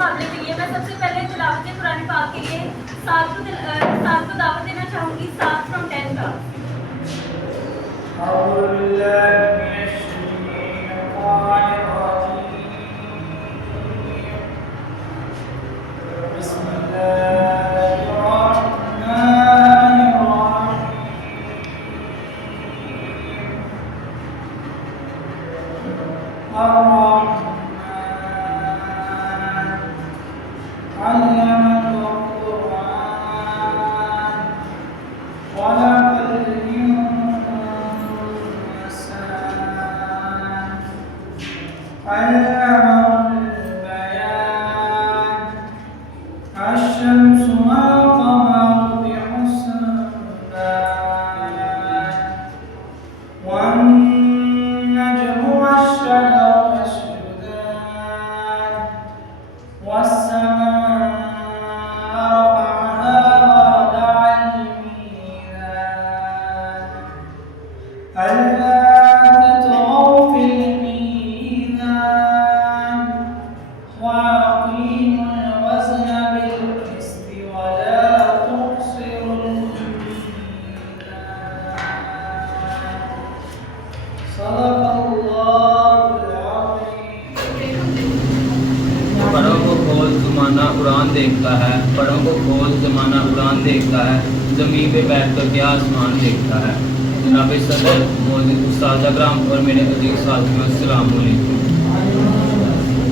मुकाबले के लिए मैं सबसे पहले तिलावत कुरान पाक के लिए सात को दावत देना चाहूँगी, 7 from 10 का। पढ़ों को खोल ज़माना उड़ान देखता है, पढ़ों को खोल ज़माना उड़ान देखता है, ज़मीन पे बैठ कर क्या आसमान देखता है। जनाब सदर मौजूद उस्ताद अकराम और मेरे अजीज साथियों, अस्सलाम वालेकुम।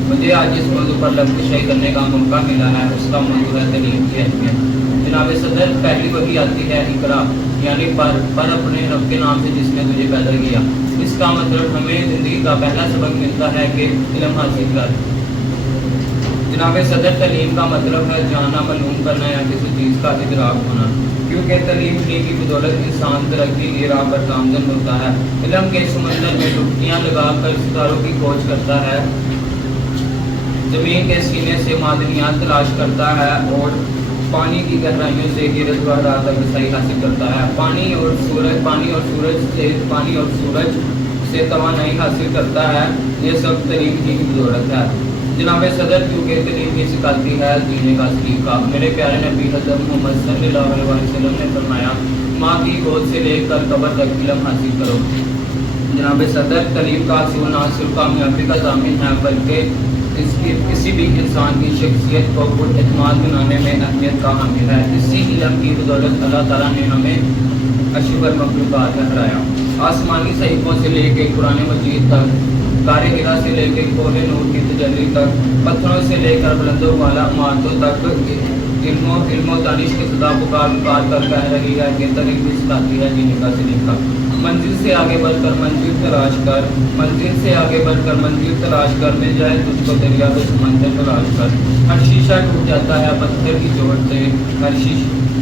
मुझे आज इस मौजू पर लफ्ज़ करने का मौका मिला है, उसका मौजू है तलीम की अहमियत। जनाब सदर, पहली वही आती है इकरा, यानी पर अपने रब के नाम से जिसने तुझे पैदा किया। इसका मतलब हमें ज़िंदगी का पहला सबक मिलता है कि इल्म हासिल कर। जनाब सदर, तलीम का मतलब है जानना, मालूम करना या किसी चीज़ का इदराक होना, क्योंकि तलीम की बदौलत इंसान तरक्की की राह पर गामजन होता है। इल्म के समंदर में डुबकियाँ लगा कर सितारों की खोज करता है, ज़मीन के सीने से मादनियात तलाश करता है और पानी की गहराइयों से हीरत व रात तक रसाई हासिल करता है। पानी और सूरज से तवानाई हासिल करता है। ये सब तलीम की बदौलत है। जनाब सदर, क्योंकि तलीम की सिखाती है जीने का सलीका। मेरे प्यारे नबी हज़रत मोहम्मद सल्लल्लाहु अलैहि वसल्लम ने फरमाया, माँ की गोद से लेकर कब्र तक इल्म हासिल करो। जनाब सदर, तलीम का असूल न सिर्फ कामयाबी का ज़ामिन है, बल्कि इसकी किसी भी इंसान की शख्सियत को पुरएतमाद बनाने में अहमियत का हामिल है। इसी इल्म की बदौलत अल्लाह ताला ने हमें अशबर मखलूक़ात में हराया। आसमानी सहीफ़ों से लेकर कुरान मजीद तक, गारे हिरा से लेकर कोहे नूर की तजल्ली तक, पत्थरों से लेकर बुलंदों वाला इमारतों तक इल्मो दानिश की सदा पुकार कर कह रही है कि तलीम भी सिखाती है जीने का सलीका। मंजिल से आगे बढ़कर मंजिल तलाश कर, मंजिल से आगे बढ़कर मंजिल तलाश कर, मिल जाए तुझको दरिया तो समंदर तलाश कर। हर शीशा टूट जाता है पत्थर की चोट से,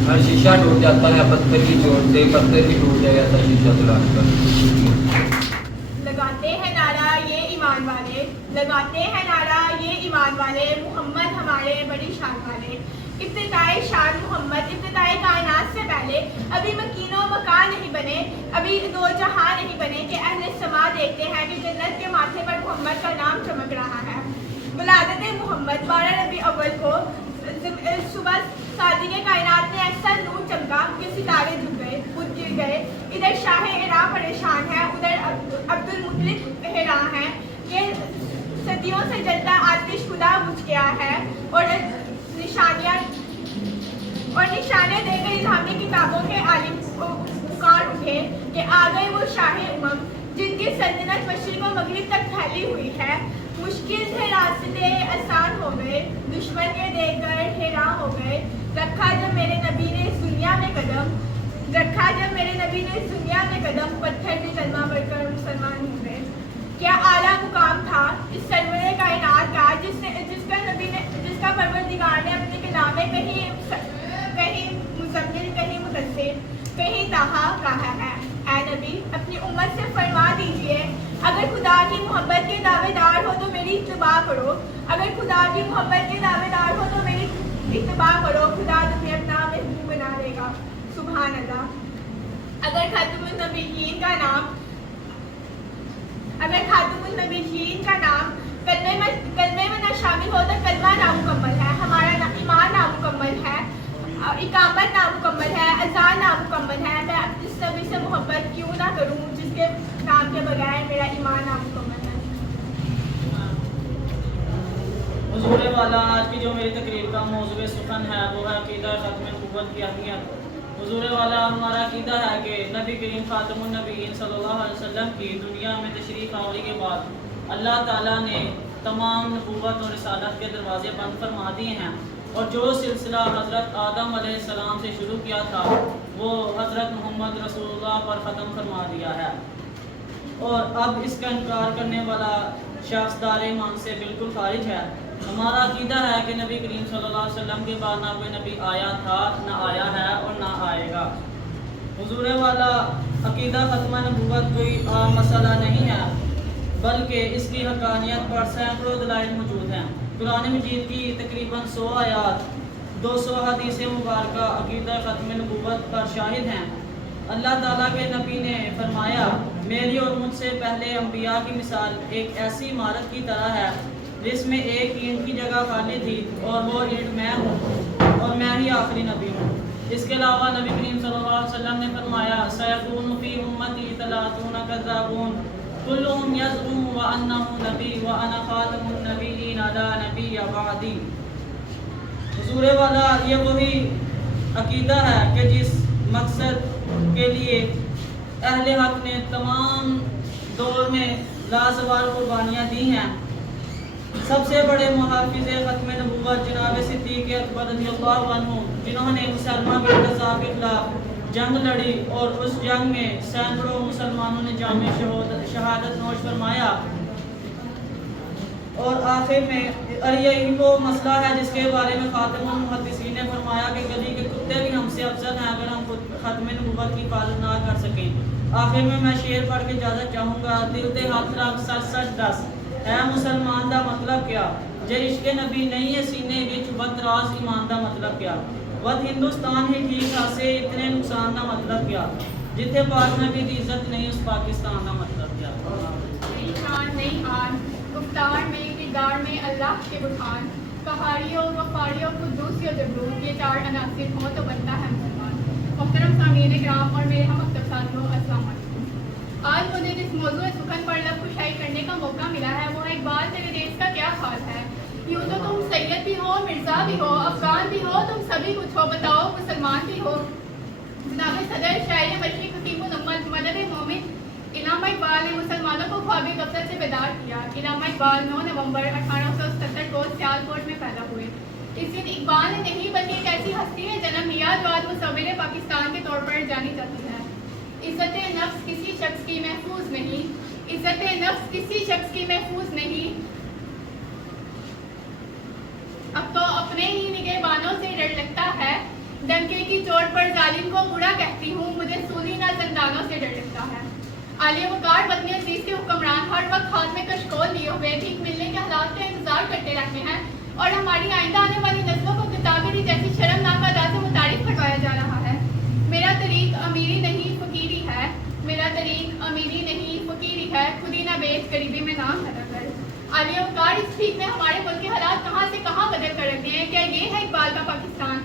हर शीशा टूट जाता है पत्थर की चोट से, पत्थर भी टूट जाए ऐसा शीशा तलाश कर। लगाते हैं नारा ये ईमान वाले, लगाते हैं नारा ये ईमान वाले, मोहम्मद हमारे बड़ी शान वाले। इब्तिदाई शान मोहम्मद, इब्तिदाई कायनात से पहले अभी मकीनो मकान नहीं बने, अभी दो जहां नहीं बने कि अहले समा देखते हैं कि जन्नत के माथे पर मोहम्मद का नाम चमक रहा है। विलादत मोहम्मद 12 रबी अव्वल को सुबह शादी के कायनात में ऐसा नूर चमका कि सितारे झुक गए, खुद गिर गए। इधर शाह इराक परेशान है, उधर अब्दुल मुतलिब हैरान है। ये सदियों से जलता आतिश खुदा बुझ गया है और निशाने देकर इल्हामी किताबों के आलिम पुकार उठे कि आ गए वो शाह उमम, जिनकी सल्तनत मशरिक़ व मगरिब तक फैली हुई है। मुश्किल से रास्ते आसान हो गए, दुश्मन के देखकर हैरान हो गए। रखा जब मेरे नबी ने इस दुनिया में कदम, रखा जब मेरे नबी ने इस दुनिया में कदम, पत्थर भी कलमा पढ़कर मुसलमान हो गए। क्या आला मुकाम था इस सरवरे कायनात का, जिसका परवरदिगार ने अपने कलाम में कहीं मुज़म्मिल, कहीं मुदस्सिर, कहीं ताहा कहा है। ऐ नबी, अपनी उम्मत से फरमा दीजिए, अगर खुदा की मोहब्बत के दावेदार हो तो मेरी इत्तबा करो, अगर खुदा की मोहब्बत के दावेदार हो तो मेरी इत्तबा करो, खुदा तुम्हें अपना महबूब बना देगा। सुभान अल्लाह। अगर खातमुन नबीयीन का नाम कलमे में न शामिल हो तो कलमा नामुकम्मल इकामत नामुकम्मल है, अजान नामुकम्मल है। मैं इस नबी से मोहब्बत क्यों ना करूं जिसके नाम के बगैर मेरा ईमान नामुकम्मल है। हुजूर वाला, आज की जो मेरी तकरीर का मौज़ू सुखन है वो है अक़ीदा ख़त्म नबूवत की अहमियत। हुजूर वाला, हमारा अक़ीदा है कि नबी करीम ख़ातमुन नबीय्यीन सल्लल्लाहु अलैहि वसल्लम की दुनिया में तशरीफ़ आने के बाद अल्लाह ताला ने तमाम नबूवत और रिसालत के दरवाज़े बंद फरमा दिए हैं, और जो सिलसिला हज़रत आदम अलैहिस्सलाम से शुरू किया था वो हज़रत मोहम्मद रसूलुल्लाह पर ख़त्म फरमा दिया है। और अब इसका इनकार करने वाला शख्स दारे ईमान से बिल्कुल खारिज है। हमारा अक़ीदा है कि नबी करीम सल्लल्लाहु अलैहि वसल्लम के बाद ना कोई नबी आया था, ना आया है और ना आएगा। हुजूर वाला, अक़ीदा ख़त्म नबूवत कोई आम मसला नहीं है, बल्कि इसकी हक़ानियत पर सैकड़ों दलाइल मौजूद हैं। कुरान मजीद की तकरीबन 100 आयात, 200 हदीस मुबारक अक़ीदा ख़त्म नबूवत पर शाहिद हैं। अल्लाह ताला के नबी ने फरमाया, मेरी और मुझसे पहले अम्बिया की मिसाल एक ऐसी इमारत की तरह है जिसमें एक ईंट की जगह खाली थी, और वो ईंट मैं हूँ, और मैं ही आखिरी नबी हूँ। इसके अलावा नबी करीम सल्लल्लाहु अलैहि वसल्लम ने फरमाया, सयकूनु फी उम्मती तलातून कज़्ज़ाबून कुल्लुहुम यज़उमु व अन्नहु नबी व अना ख़ातमुन नबिय्यीन ला नबिय्य बअदी। हुजूर वाला, ये वही अक़ीदा है कि जिस मकसद के लिए अहले हक ने तमाम दौर में लाजवाब कुर्बानियाँ दी हैं। सबसे बड़े मुहाफिज़ ख़त्म नबूवत जनाब सिद्दीक़ अकबर रज़ियल्लाहु अन्हु, जिन्होंने मुसलमा बिन कज़्ज़ाब के खिलाफ जंग लड़ी और उस जंग में सैकड़ों मुसलमानों ने जामे शहादत नोश फरमाया। और आखिर में यही वो मसला है जिसके बारे में ख़ातिमुल मुहद्दिसीन ने फरमाया कि गली के कुत्ते भी हमसे अफजल हैं अगर हम ख़त्म नबूवत की हिफाजत ना कर सकें। आखिर में मैं शेर पढ़ के इजाज़त चाहूँगा। दिल दे हाथ रख सच सच दस, है मुसलमान दा मतलब क्या, जे इश्क़े नबी नहीं है सीने विच वत राज ईमान दा मतलब क्या, वत हिंदुस्तान ही ठीक हासे इतने नुकसान दा मतलब क्या, जिथे पाक नबी दी इज्जत नहीं उस पाकिस्तान दा मतलब क्या। नई शान नई आन, गुफ्तार में किरदार में अल्लाह के बुरहान, कहारियों वफारियों कुद्दूसियों जबरूत, ये 4 अनासिर हों तो बनता है मुसलमान। मोहतरम सामीन किराम और मेरे हम अख्तर साथियों, अस्सलाम वालेकुम। आज मुझे जिस मौजूद सुखन पर लब खुशाई करने का मौका मिला है वो है इकबाल तेरे देश का क्या हाल है। यूँ तो तुम सैयद भी हो, मिर्ज़ा भी हो, अफगान भी हो, तुम सभी कुछ हो, बताओ मुसलमान भी हो। जनाब सदर शायर मशरिक़ हकीमुल उम्मत मदद मोमिन इलामा इकबाल ने मुसलमानों को ख्वाब गफलत से बेदार किया। इलामा इकबाल 9 नवंबर 1877 को सियालकोट में पैदा हुए। इस दिन इकबाल ने नहीं बल्कि एक ऐसी हस्ती ने जन्म लिया जो आज मुसव्विर पाकिस्तान के तौर पर जानी जाती है। इज़्ज़त नफ्स किसी शख्स की महफूज नहीं, इज़्ज़त नफ्स किसी शख्स की महफूज नहीं, अब तो अपने ही निगहबानों से डर लगता है। डंके की चोट पर जालिम को बुरा कहती हूँ, मुझे सूली ना जंदानों से डर लगता है। आलिया वकार वतन अजीज के हुक्मरान हर वक्त हाथ में कशकोल लिए हुए भीख मिलने के हालात का इंतजार करते रहते हैं, और हमारी आइंदा आने वाली नस्लों को किताबी जैसी शर्मनाक अदा से मुतारिफ करवाया जा रहा है। मेरा तरीक अमीरी नहीं फकीरी है, मेरा तरीक अमीरी नहीं फकीरी है, खुदी ना बेच गरीबी में नाम अदा कर। आलिया वकार इस ठीक में हमारे मुल्क के हालात कहाँ से कहाँ बदल कर रखते हैं। क्या ये है इकबाल का पाकिस्तान?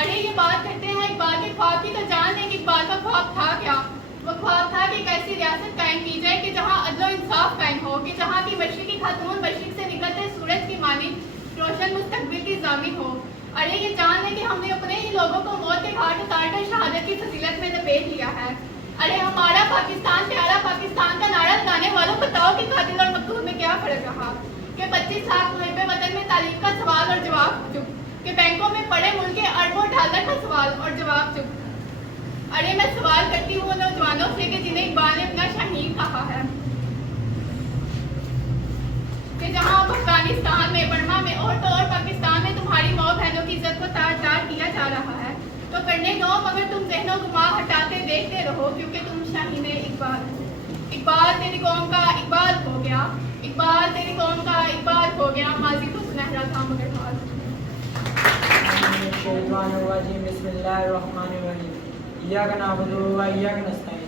अरे ये बात करते हैं इकबाल के ख्वाब की, तो जान लें कि इकबाल का ख्वाब था क्या। वो ख्वाब था कि एक ऐसी रियासत कायम की जाए कि जहाँ अदल और इंसाफ कायम हो, कि जहाँ की मशरिकी खातून मशरिक से निकलते सूरज की मानिंद रोशन मुस्तकबिल की ज़ामिन हो। अरे ये जान लें कि हमने अपने ही लोगों को मौत के घाट उतार कर शहादत की फजीलत में लपेट लिया है। अरे हमारा पाकिस्तान प्यारा पाकिस्तान का नारा लगाने वालों बताओ कि कातिल और मकतूल में क्या फर्क रहा। कि 25 लाख मुहिब्बे वतन में तालीम का सवाल और जवाब चुप, कि बैंकों में पड़े मुल्क के अरबों डॉलर का सवाल और जवाब चुप। अरे मैं सवाल करती हूँ नौजवानों से कि जिन्हें इकबाल ने अपना शाहीन कहा है, कि जहाँ अफगानिस्तान में, बर्मा में और तो और पाकिस्तान में तुम्हारी माँ बहनों की इज्जत को तार-तार किया जा रहा है, तो करने दो, मगर तुम ज़हनों गुमा हटाते देखते रहो, क्योंकि तुम शाहीन इकबाल। इकबाल तेरी कौम का इकबाल हो गया, इकबाल तेरी कौम का इकबाल हो गया, माजी तो सुनहरा था मगर हाल। बिस्मिल्लाहिर्रहमानिर्रहीम। इय्याका नअबुदु व इय्याका नस्तईन।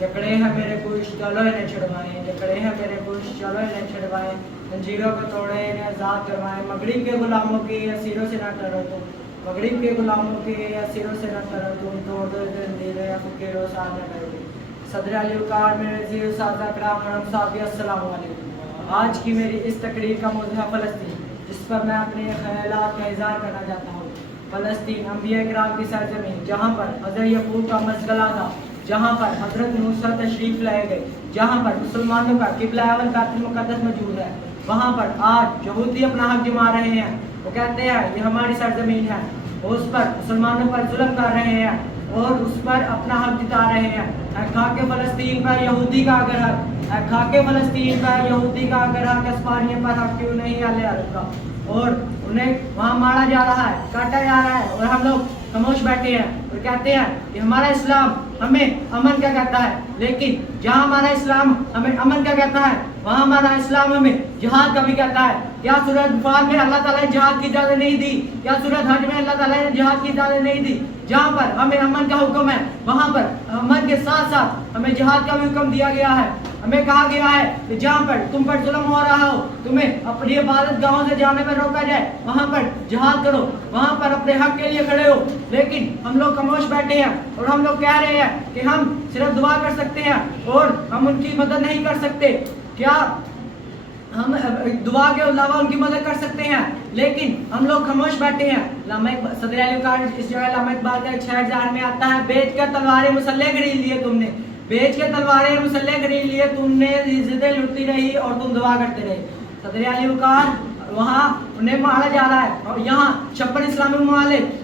जकड़े हैं मेरे कुश चलो इन्हें छुड़वाएं, जकड़े हैं मेरे कुश चलो इन्हें छुड़वाएं, जंजीरों को तोड़े इन्हें आज़ाद करवाएं, मगरिब के गुलामों की असीरों से ना डरो तुम, मगरिब के गुलामों के असीरों से न करो तुम तोड़ दो अंधेरे या फकीरों से न करोगे। सदर अली वकार मेरे वज़ीर सादा कराम हरम साहब अस्सलाम वालेकुम। आज की मेरी इस तकरीर का मौज़ू है फ़लस्तीन, जिस पर मैं अपने ख़यालात का इज़हार करना चाहता हूँ। फ़लस्तीन अंबिया किराम की सरज़मीन, जहाँ पर हज़रत यकूब का मसगला था, जहाँ पर हज़रत मूसा तशरीफ़ लाए गए, जहाँ पर मुसलमानों का क़िबला अव्वल बैतुल मुक़द्दस मौजूद है, वहाँ पर आज यहूदी अपना हक जमा रहे हैं। वो कहते हैं ये हमारी सरजमीन है, उस पर मुसलमानों पर जुल्म कर रहे हैं और उस पर अपना हक जता रहे हैं। खाके फ़लस्तीन पर यहूदी का अगर हक, खाके फ़लस्तीन पर यहूदी का अगर हक, अस्पानियों पर हक क्यों नहीं आले अरब का? और उन्हें वहाँ मारा जा रहा है, काटा जा रहा है और हम लोग खामोश बैठे हैं और कहते हैं कि हमारा इस्लाम हमें अमन का कहता है। लेकिन जहाँ हमारा इस्लाम हमें अमन का कहता है, वहाँ हमारा इस्लाम हमें जिहाद का भी कहता है। क्या सूरत अनफाल में अल्लाह ताला ने जिहाद की इजाज़त नहीं दी? क्या सूरत हज में अल्लाह ताला ने जिहाद की इजाज़त नहीं दी? जहाँ पर हमें अमन का हुक्म है, वहाँ पर अमन के साथ साथ हमें जिहाद का भी हुक्म दिया गया है। हमें कहा गया है कि जहाँ पर तुम पर जुल्म हो रहा हो, तुम्हें अपनी इबादत गाहों से जाने पर रोका जाए, वहाँ पर जिहाद करो, वहाँ पर अपने हक के लिए खड़े हो। लेकिन हम लोग खामोश बैठे हैं और हम लोग कह रहे हैं कि हम सिर्फ दुआ कर सकते हैं और हम उनकी मदद नहीं कर सकते। क्या हम दुआ के अलावा उनकी मदद कर सकते हैं? लेकिन हम लोग खामोश बैठे हैं। सदर अली वकार इस जगह लामा इकबाल का एक शेर ज़हन में आता है, बेच कर तलवारें मुसल्ले खरीद लिए तुमने, बेच के तलवारें मुसल्ले खरीद लिए तुमने, इज्जतें लुटती रही और तुम दुआ करते रहे। सदर अली वकार वहाँ उन्हें मारा जा रहा है और यहाँ 56 इस्लामी ममालिक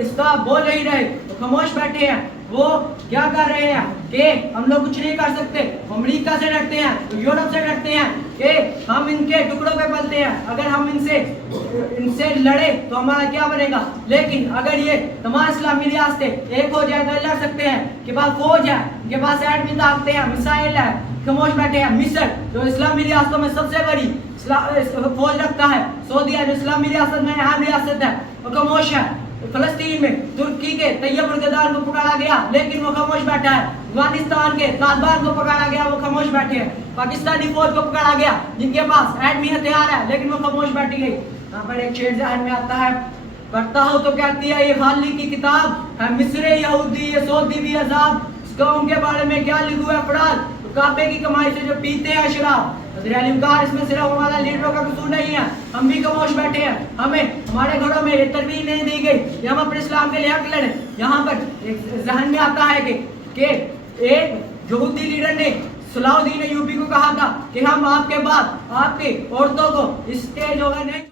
इसका बोल नहीं रहे तो खामोश बैठे हैं। वो क्या कर रहे हैं कि हम लोग कुछ नहीं कर सकते, अमेरिका से डरते हैं, यूरोप से डरते हैं कि हम इनके टुकड़ों पे पलते हैं, अगर हम इनसे लड़े तो हमारा क्या बनेगा। लेकिन अगर ये तमाम इस्लामी रियासतें एक हो जाए तो लड़ सकते हैं, के पास फौज है, के पास एटमी ताकतें हैं, मिसाइल है। खामोश बैठे हैं। मिस्र जो इस्लामी रियासतों में सबसे बड़ी फौज रखता है, सऊदीया जो इस्लामी रियासत में अहम रियासत है, वो खामोश है। फलस्तीन में तुर्की के तैयब उल-गदार को पकड़ा गया लेकिन वो खामोश बैठा है। अफगानिस्तान के तालिबान को पकड़ा गया, वो खामोश बैठे हैं। पाकिस्तानी फौज को पकड़ा गया जिनके पास एटमी हथियार है लेकिन वो खामोश बैठी गई। यहाँ पर एक शेर ज़हन में आता है, पढ़ता हो तो कहती है ये खाली की किताब है, मिस्र यहूदी ये सऊदी भी अजाब, इसका उनके बारे में क्या लिखा है फराज, तो काबे की कमाई से जो पीते हैं शराब। अली वकार इसमें सिर्फ हमारा लीडरों का कसूर नहीं है, हम भी खामोश बैठे हैं। हमें हमारे घरों में ये तरबीज नहीं दी गई कि हम अपने इस्लाम के लिए हक लड़ें। यहाँ पर एक जहन में आता है कि एक यहूदी लीडर ने सलाहुद्दीन अय्यूबी को कहा था कि हम आपके बाद आपकी औरतों को इसके जो है नहीं